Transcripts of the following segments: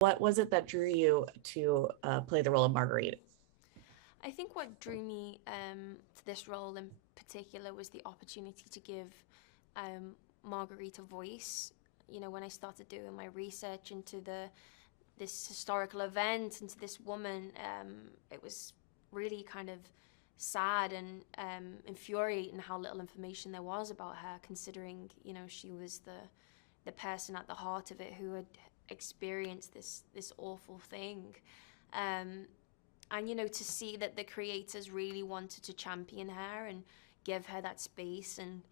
What was it that drew you to play the role of Marguerite? I think what drew me to this role in particular was the opportunity to give Marguerite a voice. You know, when I started doing my research into this historical event, into this woman, it was really kind of sad and infuriating how little information there was about her, considering she was the person at the heart of it who had experienced this awful thing. Um, and to see that the creators really wanted to champion her and give her that space and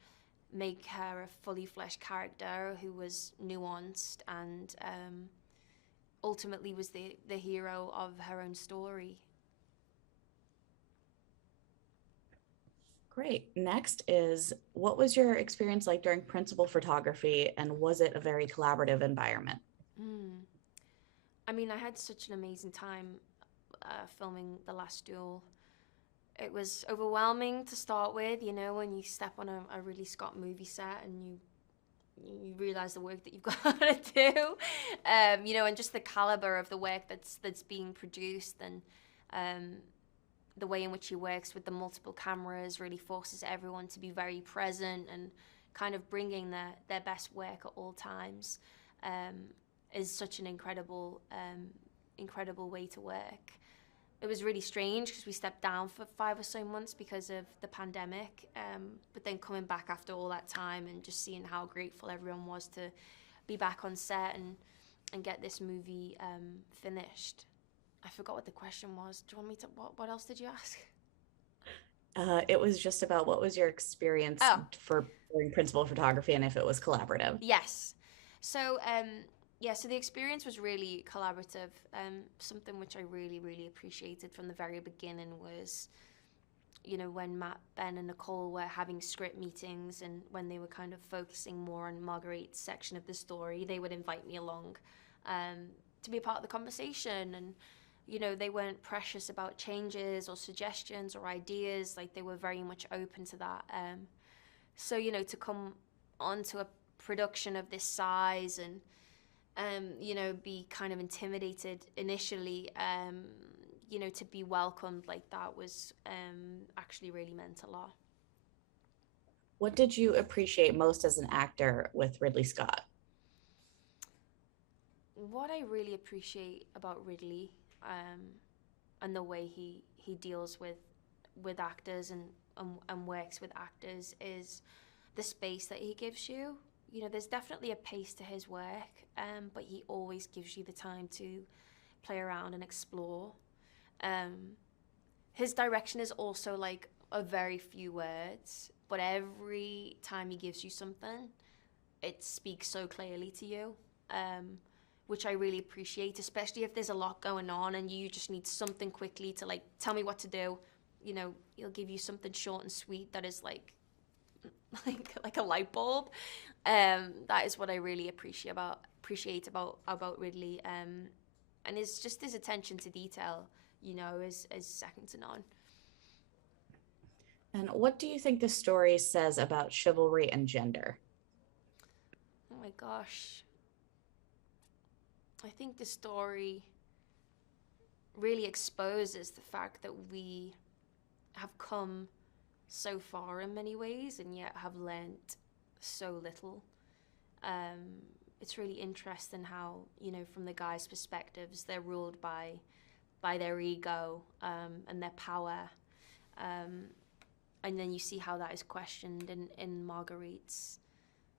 make her a fully fleshed character who was nuanced and ultimately was the hero of her own story. Great. Next is what was your experience like during principal photography, and was it a very collaborative environment? Mm. I mean, I had such an amazing time filming The Last Duel. It was overwhelming to start with, when you step on a Ridley Scott movie set and you realize the work that you've got to do, and just the caliber of the work that's being produced, and um, the way in which he works with the multiple cameras really forces everyone to be very present and kind of bringing their best work at all times, um, is such an incredible way to work. It was really strange because we stepped down for 5 or so months because of the pandemic. But then coming back after all that time and just seeing how grateful everyone was to be back on set and get this movie finished. I forgot what the question was. Do you want me to? What else did you ask? It was just about what was your experience Oh, for doing principal photography and if it was collaborative. yes. So, yeah, so the experience was really collaborative. Something which I really, really appreciated from the very beginning was, when Matt, Ben, and Nicole were having script meetings and when they were kind of focusing more on Marguerite's section of the story, they would invite me along to be a part of the conversation. And, they weren't precious about changes or suggestions or ideas. Like, they were very much open to that. So, to come onto a production of this size and be kind of intimidated initially, to be welcomed like that was actually really meant a lot. What did you appreciate most as an actor with Ridley Scott? What I really appreciate about Ridley, and the way he deals with actors and works with actors is the space that he gives you. There's definitely a pace to his work, but he always gives you the time to play around and explore. Um, his direction is also like a very few words, but every time he gives you something, it speaks so clearly to you, um, which I really appreciate, especially if there's a lot going on and you just need something quickly to like tell me what to do. He'll give you something short and sweet that is like like a light bulb. That is what I really appreciate about Ridley. And his just his attention to detail, is second to none. And what do you think the story says about chivalry and gender? Oh my gosh, I think the story really exposes the fact that we have come so far in many ways and yet have learnt so little. It's really interesting how, from the guys' perspectives, they're ruled by their ego, and their power. Um, and then you see how that is questioned in Marguerite's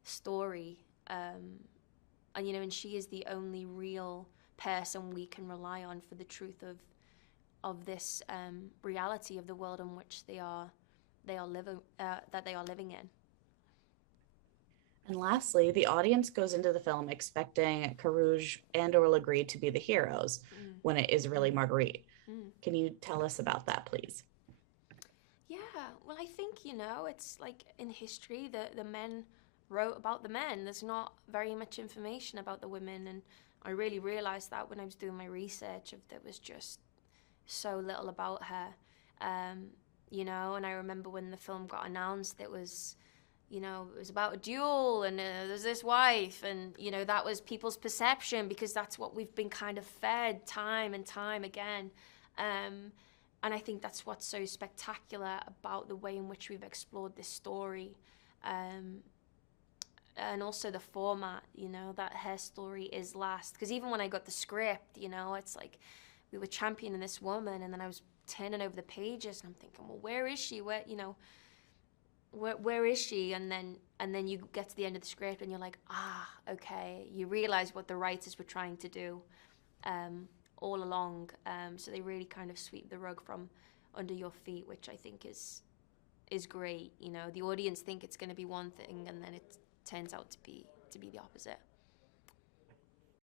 story. And she is the only real person we can rely on for the truth of this reality of the world in which they are living in. And lastly, the audience goes into the film expecting Carouge and or Legree to be the heroes Mm. when it is really Marguerite. Mm. Can you tell us about that, please? Yeah, well, I think, it's like in history, the men wrote about the men. There's not very much information about the women, and I really realized that when I was doing my research, of there was just so little about her. And I remember when the film got announced, it was you know, it was about a duel, and there's this wife, and, you know, that was people's perception because that's what we've been kind of fed time and time again. And I think that's what's so spectacular about the way in which we've explored this story. And also the format, you know, that her story is last. Because even when I got the script, you know, it's like we were championing this woman, and then I was turning over the pages, and I'm thinking, well, where is she? Where, you know, where is she? And then you get to the end of the script, and you're like, okay. You realize what the writers were trying to do all along. So they really kind of sweep the rug from under your feet, which I think is great. You know, the audience think it's going to be one thing, and then it turns out to be the opposite.